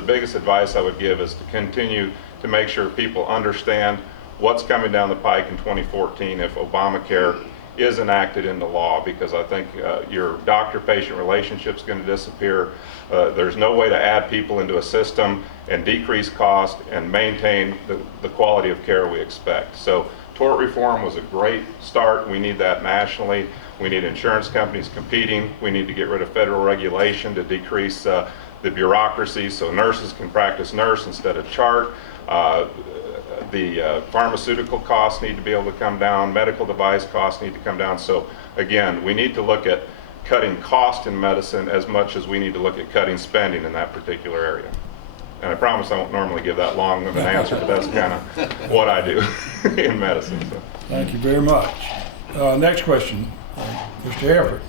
biggest advice I would give is to continue to make sure people understand what's coming down the pike in 2014 if Obamacare is enacted into law, because I think your doctor-patient relationship is going to disappear. There's no way to add people into a system and decrease cost and maintain the quality of care we expect. So tort reform was a great start. We need that nationally. We need insurance companies competing. We need to get rid of federal regulation to decrease the bureaucracy so nurses can practice nurse instead of chart. The pharmaceutical costs need to be able to come down. Medical device costs need to come down. So again, we need to look at cutting cost in medicine as much as we need to look at cutting spending in that particular area. And I promise I won't normally give that long of an answer, but that's kind of what I do in medicine. So. Thank you very much. Next question, Mr. Everett.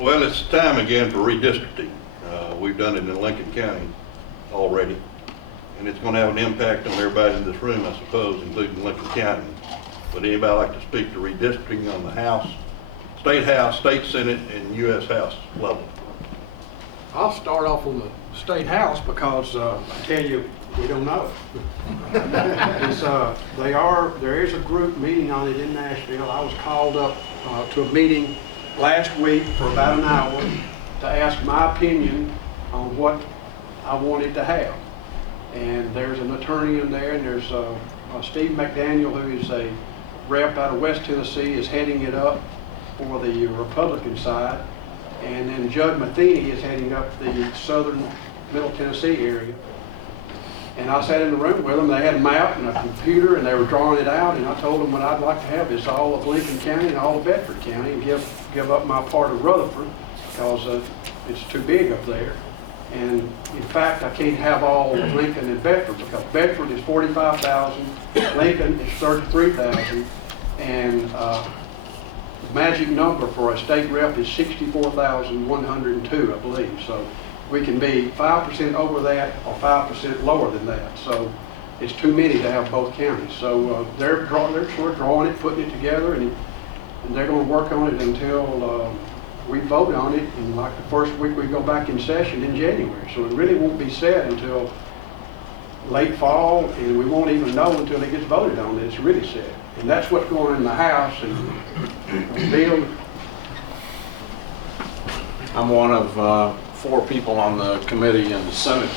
Well, it's time again for redistricting. We've done it in Lincoln County already, and it's going to have an impact on everybody in this room, I suppose, including Lincoln County. Would anybody like to speak to redistricting on the House, State Senate, and U.S. House level? I'll start off on the State House because I tell you, we don't know. There is a group meeting on it in Nashville. I was called up to a meeting last week for about an hour to ask my opinion on what I wanted to have. And there's an attorney in there, and there's Steve McDaniel, who is a rep out of West Tennessee, is heading it up for the Republican side. And then Judd Matheny is heading up the southern Middle Tennessee area. And I sat in the room with them. They had a map and a computer, and they were drawing it out. And I told them what I'd like to have is all of Lincoln County and all of Bedford County, and give up my part of Rutherford because it's too big up there. And in fact, I can't have all of Lincoln and Bedford because Bedford is 45,000, Lincoln is 33,000, and the magic number for a state rep is 64,102, I believe. So we can be 5% over that or 5% lower than that. So it's too many to have both counties. So they're sort of drawing it, putting it together, and they're going to work on it until we vote on it. And like the first week we go back in session in January. So it really won't be set until late fall, and we won't even know until it gets voted on that it's really set. And that's what's going on in the House. And Bill? I'm one of 4 people on the committee in the Senate.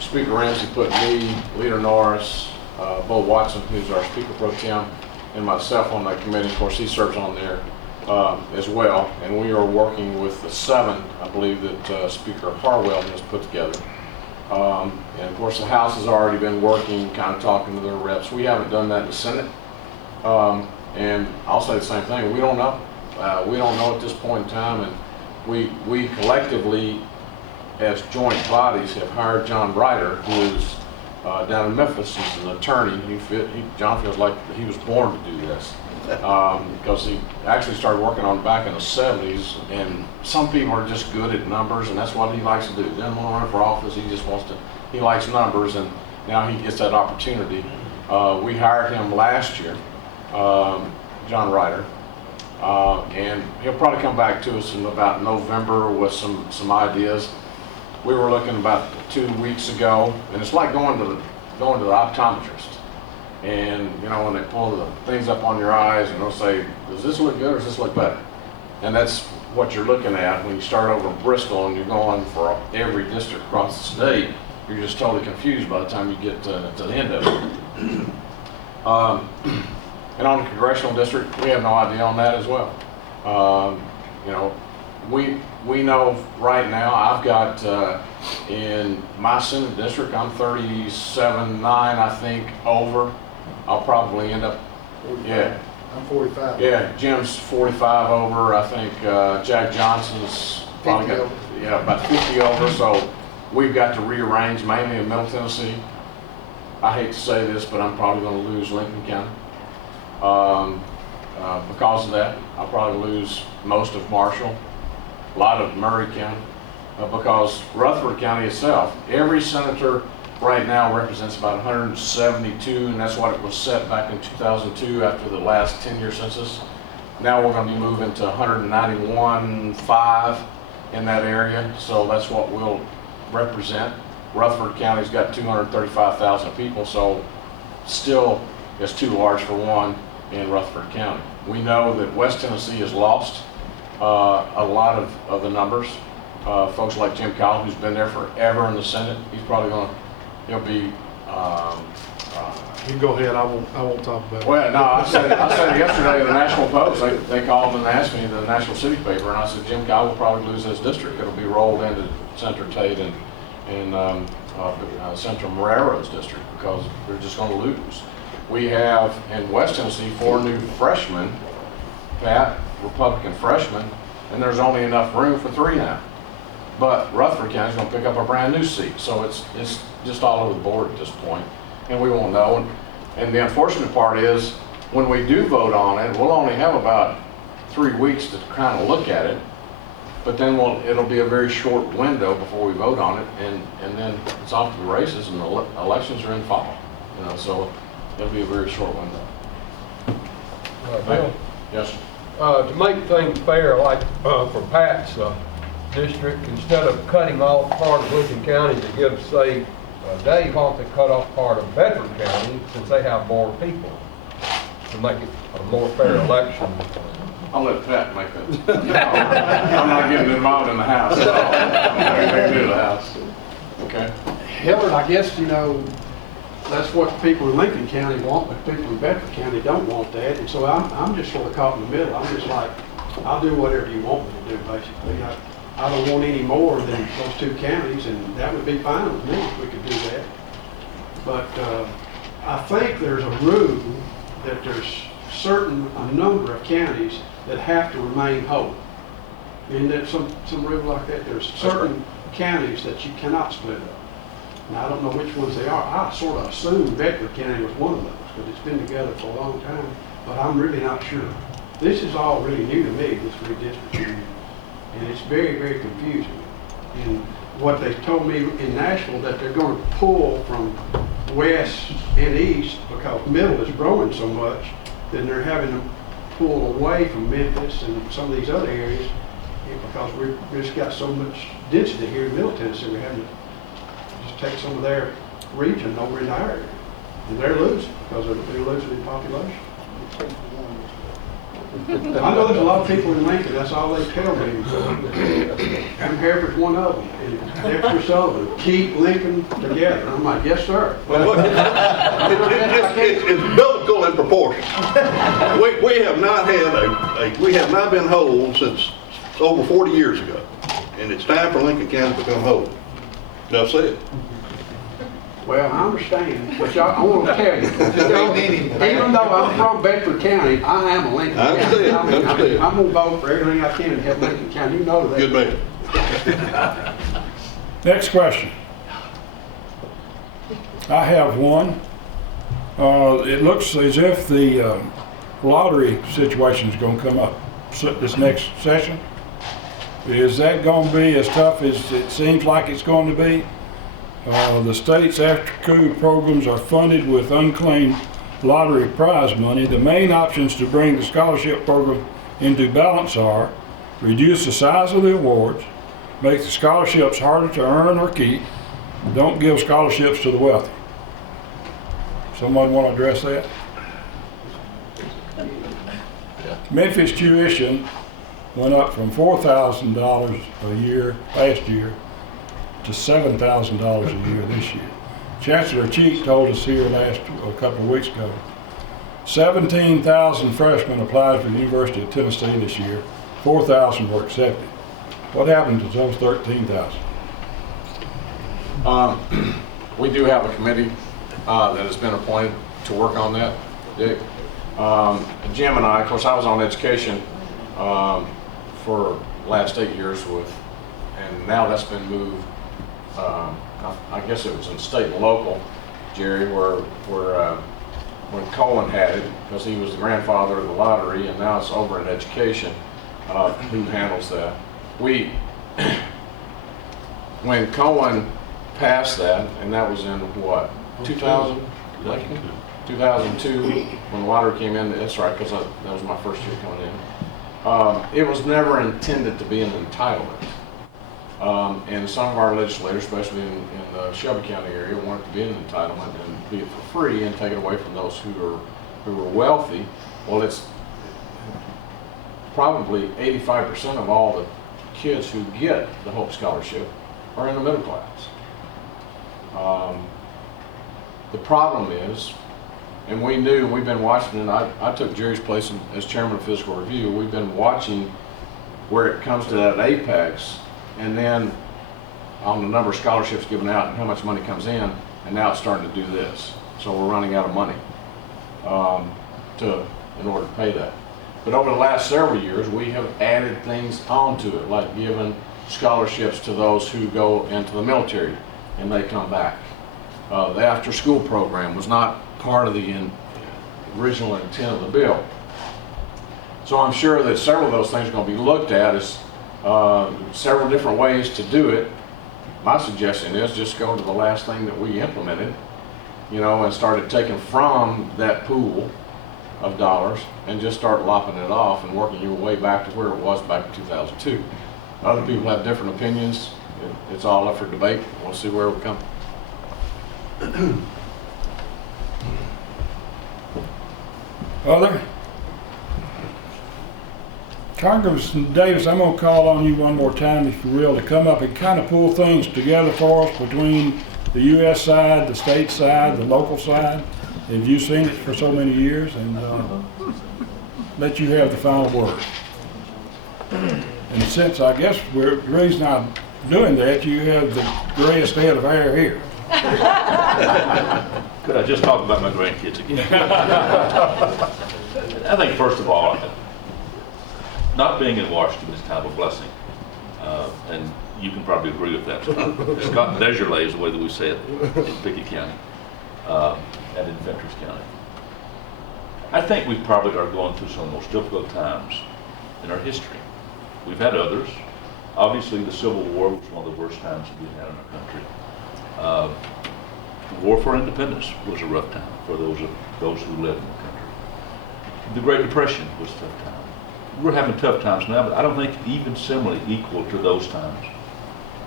Speaker Ramsey put me, Leader Norris, Bo Watson, who's our Speaker Pro Tem, and myself on that committee. Of course, he serves on there as well. And we are working with the 7, I believe, that Speaker Harwell has put together. And of course, the House has already been working, kind of talking to their reps. We haven't done that in the Senate. And I'll say the same thing. We don't know. We don't know at this point in time. And we collectively, as joint bodies, have hired John Ryder, who is down in Memphis. He's an attorney. John feels like he was born to do this because he actually started working on it back in the 70s. And some people are just good at numbers, and that's what he likes to do. He doesn't want to run for office. He just wants to. He likes numbers, and now he gets that opportunity. We hired him last year, John Ryder. And he'll probably come back to us in about November with some ideas. We were looking about 2 weeks ago, and it's like going to the optometrist. And you know, when they pull the things up on your eyes, and they'll say, "Does this look good or does this look better?" And that's what you're looking at when you start over in Bristol and you're going for every district across the state. You're just totally confused by the time you get to the end of it. And on the congressional district, we have no idea on that as well. You know, we know right now, I've got in my Senate district, I'm 37.9, I think, over. I'll probably end up, 45. Yeah. I'm 45. Yeah, Jim's 45 over. I think Jack Johnson's probably 50 got, yeah, about 50 over. So we've got to rearrange mainly in Middle Tennessee. I hate to say this, but I'm probably going to lose Lincoln County. Because of that, I'll probably lose most of Marshall, a lot of Murray County, because Rutherford County itself, every senator right now represents about 172, and that's what it was set back in 2002 after the last 10-year census. Now we're going to be moving to 191.5 in that area, so that's what we'll represent. Rutherford County's got 235,000 people, so still it's too large for one in Rutherford County. We know that West Tennessee has lost a lot of the numbers. Folks like Jim Cowell, who's been there forever in the Senate, he's probably going to, he'll be. You can go ahead. I won't talk about it. Well, no, I said yesterday in the National Post, they called and asked me, the National City paper, and I said Jim Cowell will probably lose his district. It'll be rolled into Senator Tate and Senator Marrero's district because they're just going to lose. We have in West Tennessee 4 new freshmen, Pat, Republican freshmen, and there's only enough room for 3 now. But Rutherford County's going to pick up a brand new seat, so it's just all over the board at this point, and we won't know. And the unfortunate part is, when we do vote on it, we'll only have about 3 weeks to kind of look at it, but then it'll be a very short window before we vote on it, and then it's off to the races, and the elections are in fall. You know, so it'll be a very short window. Bill? Yes, sir. To make things fair, like for Pat's district, instead of cutting off part of Lincoln County to give, say, Dave, why don't they cut off part of Bedford County since they have more people to make it a more fair election? I'll let Pat make that. I'm not getting involved in the House. So I'm not going to do the House. Okay. Hillard, I guess, you know, that's what people in Lincoln County want, but people in Bedford County don't want that. And so I'm just sort of caught in the middle. I'm just like, I'll do whatever you want me to do, basically. I don't want any more than those 2 counties, and that would be fine with me if we could do that. But I think there's a rule that there's a number of counties that have to remain whole. And there's some rule like that. There's certain counties that you cannot split up. Now, I don't know which ones they are. I sort of assumed Bedford County was one of those because it's been together for a long time, but I'm really not sure. This is all really new to me, this redistricting, and it's very, very confusing. And what they told me in Nashville, that they're going to pull from west and east because middle is growing so much, then they're having to pull away from Memphis and some of these other areas because we've just got so much density here in Middle Tennessee. We're having to just take some of their region over in our area. And they're losing because they're losing in population. I know there's a lot of people in Lincoln, that's all they tell me. And Hereford's one of them. And Dexter Sullivan, keep Lincoln together. And I'm like, yes, sir. Well, it's biblical in proportion. We have not had we have not been whole since over 40 years ago. And it's time for Lincoln County to become whole. Enough said. Well, I understand, but I want to tell you, even though I'm from Bedford County, I am a Lincoln County. I'm going to vote for everything I can to help Lincoln County. You know that. Good man. Next question. I have one. It looks as if the lottery situation is going to come up this next session. Is that going to be as tough as it seems like it's going to be? The state's after-school programs are funded with unclaimed lottery prize money. The main options to bring the scholarship program into balance are reduce the size of the awards, make the scholarships harder to earn or keep, don't give scholarships to the wealthy. Someone want to address that? Memphis tuition went up from $4,000 a year last year to $7,000 a year this year. Chancellor Cheek told us here a couple of weeks ago, 17,000 freshmen applied for the University of Tennessee this year. 4,000 were accepted. What happened to those 13,000? We do have a committee that has been appointed to work on that. Jim and I, of course, I was on education for the last 8 years and now that's been moved. I guess it was in state and local, Jerry, where when Cohen had it, because he was the grandfather of the lottery, and now it's over in education. Who handles that? When Cohen passed that, and that was in what, 2000? 2002, when the lottery came in. That's right, because that was my first year coming in. It was never intended to be an entitlement. And some of our legislators, especially in the Shelby County area, want it to be an entitlement and be it for free and take it away from those who are wealthy. Well, it's probably 85% of all the kids who get the Hope Scholarship are in the middle class. The problem is, and we've been watching, and I took Jerry's place as chairman of Physical Review. We've been watching where it comes to that apex, and then on the number of scholarships given out and how much money comes in, and now it's starting to do this. So we're running out of money in order to pay that. But over the last several years, we have added things onto it, like giving scholarships to those who go into the military and they come back. The after-school program was not part of the original intent of the bill. So I'm sure that several of those things are going to be looked at as several different ways to do it. My suggestion is just go to the last thing that we implemented, and started taking from that pool of dollars and just start lopping it off and working your way back to where it was back in 2002. Other people have different opinions. It's all up for debate. We'll see where we come. Other? Congressman Davis, I'm going to call on you one more time, if you will, to come up and kind of pull things together for us between the U.S. side, the state side, the local side. Have you seen it for so many years? And let you have the final word. And since I guess the reason I'm doing that, you have the grayest head of hair here. Could I just talk about my grandkids again? I think first of all, not being in Washington is kind of a blessing, and you can probably agree with that. Scott Desjardins is the way that we say it in Pickett County and in Ventures County. I think we probably are going through some of the most difficult times in our history. We've had others. Obviously, the Civil War was one of the worst times that we've had in our country. The War for Independence was a rough time for those who lived in the country. The Great Depression was a tough time. We're having tough times now, but I don't think even similarly equal to those times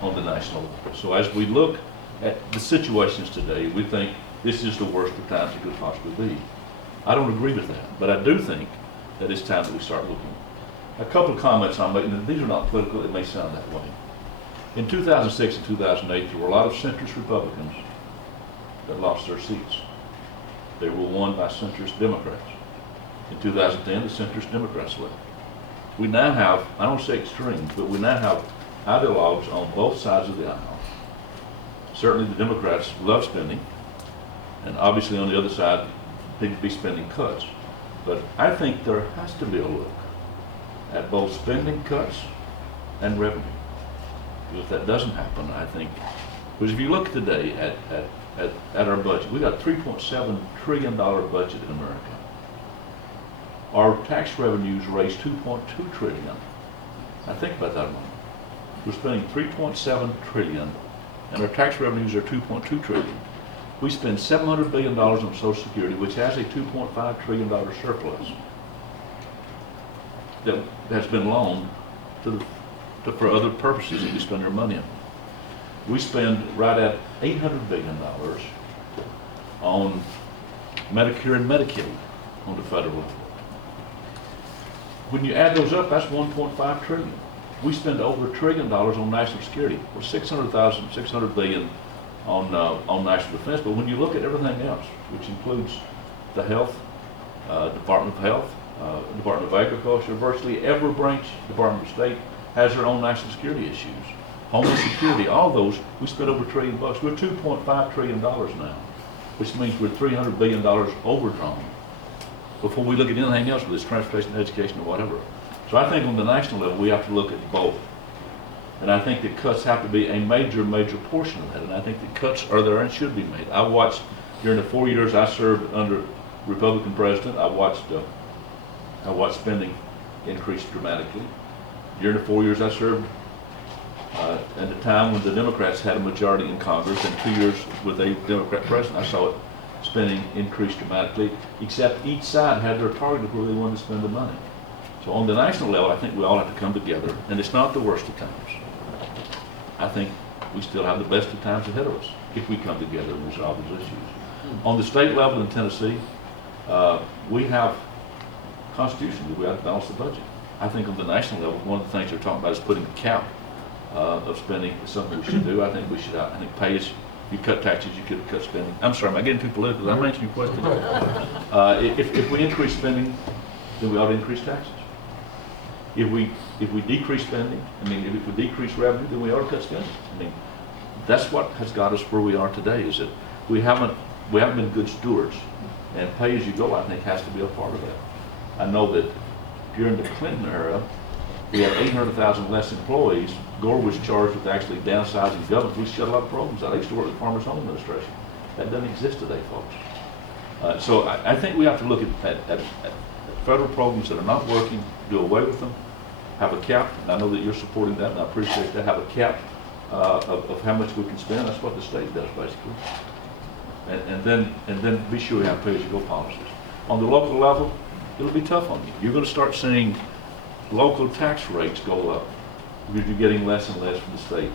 on the national level. So as we look at the situations today, we think this is the worst of times it could possibly be. I don't agree with that, but I do think that it's time that we start looking. A couple of comments I'm making, and these are not political, it may sound that way. In 2006 and 2008, there were a lot of centrist Republicans that lost their seats. They were won by centrist Democrats. In 2010, the centrist Democrats left. We now have, I don't say extremes, but we now have ideologues on both sides of the aisle. Certainly the Democrats love spending, and obviously on the other side, need to be spending cuts. But I think there has to be a look at both spending cuts and revenue. Because if that doesn't happen, I think, because if you look today at at our budget. We got a $3.7 trillion budget in America. Our tax revenues raised $2.2 trillion. Now think about that a moment. We're spending $3.7 trillion, and our tax revenues are $2.2 trillion. We spend $700 billion on Social Security, which has a $2.5 trillion surplus that has been loaned for other purposes that we spend our money on. We spend right at $800 billion on Medicare and Medicaid on the federal level. When you add those up, that's $1.5 trillion. We spend over $1 trillion on national security. We're $600 billion on national defense. But when you look at everything else, which includes the health, Department of Health, Department of Agriculture, virtually every branch, Department of State has their own national security issues. Homeland Security, all those, we spend over $1 trillion. We're $2.5 trillion now, which means we're $300 billion overdrawn before we look at anything else, whether it's transportation, education, or whatever. So I think on the national level, we have to look at both. And I think that cuts have to be a major, major portion of that. And I think that cuts are there and should be made. I watched, during the 4 years I served under Republican president, I watched spending increase dramatically. During the 4 years I served, at the time when the Democrats had a majority in Congress, and 2 years with a Democrat president, I saw it spending increase dramatically, except each side had their target of where they wanted to spend the money. So on the national level, I think we all have to come together, and it's not the worst of times. I think we still have the best of times ahead of us if we come together and resolve those issues. On the state level in Tennessee, we have constitutionally, we have to balance the budget. I think on the national level, one of the things they're talking about is putting a cap of spending. Is something we should do. I think we should. I think pay as you cut taxes, you could cut spending. I'm sorry, am I getting too political? I'm answering your question. If we increase spending, then we ought to increase taxes. If we decrease spending, if we decrease revenue, then we ought to cut spending. That's what has got us where we are today. Is that we haven't been good stewards, and pay as you go, I think, has to be a part of that. I know that during the Clinton era, we had 800,000 less employees. Gore was charged with actually downsizing government. We shut a lot of programs out. I used to work with the Farmers Home Administration. That doesn't exist today, folks. So I think we have to look at federal programs that are not working, do away with them, have a cap, and I know that you're supporting that, and I appreciate that, have a cap of how much we can spend. That's what the state does, basically. And then be sure we have pay-as-you-go policies. On the local level, it'll be tough on you. You're going to start seeing local tax rates go up because you're getting less and less from the state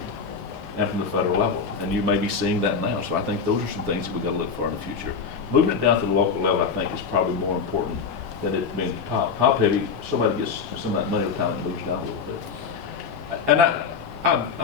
and from the federal level. And you may be seeing that now. So I think those are some things that we've got to look for in the future. Moving it down to the local level, I think, is probably more important than it being top heavy. Somebody gets some of that money at the time and moves down a little bit. And I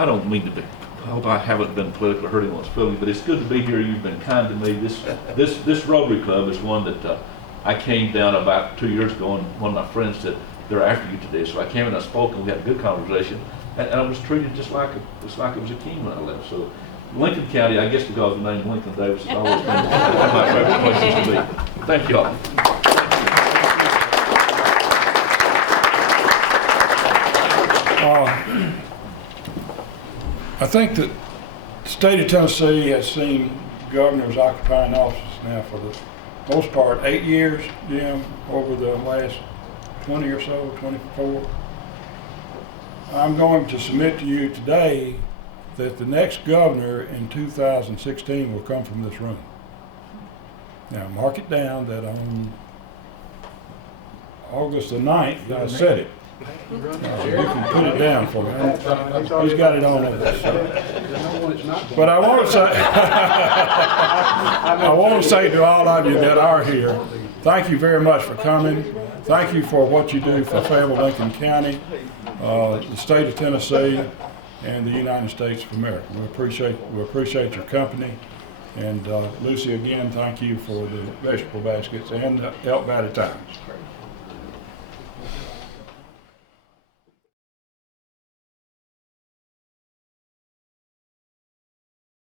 don't mean to be, I hope I haven't been politically hurting anyone's feelings, but it's good to be here. You've been kind to me. This Rotary Club is one that I came down about 2 years ago, and one of my friends said, they're after you today. So I came and I spoke, and we had a good conversation, and I was treated just like it was a king when I left. So Lincoln County, I guess because the name Lincoln Davis has always been one of my favorite places to be. Thank you all. I think that the state of Tennessee has seen governors occupying offices now for the most part 8 years, Jim, over the last 20 or so, 24. I'm going to submit to you today that the next governor in 2016 will come from this room. Now, mark it down that on August the 9th, I said it. You can put it down for me. He's got it on there. But I want to say to all of you that are here, thank you very much for coming. Thank you for what you do for Fayetteville, Lincoln County, the state of Tennessee, and the United States of America. We appreciate your company. And Lucy, again, thank you for the vegetable baskets and the Elk Valley Times.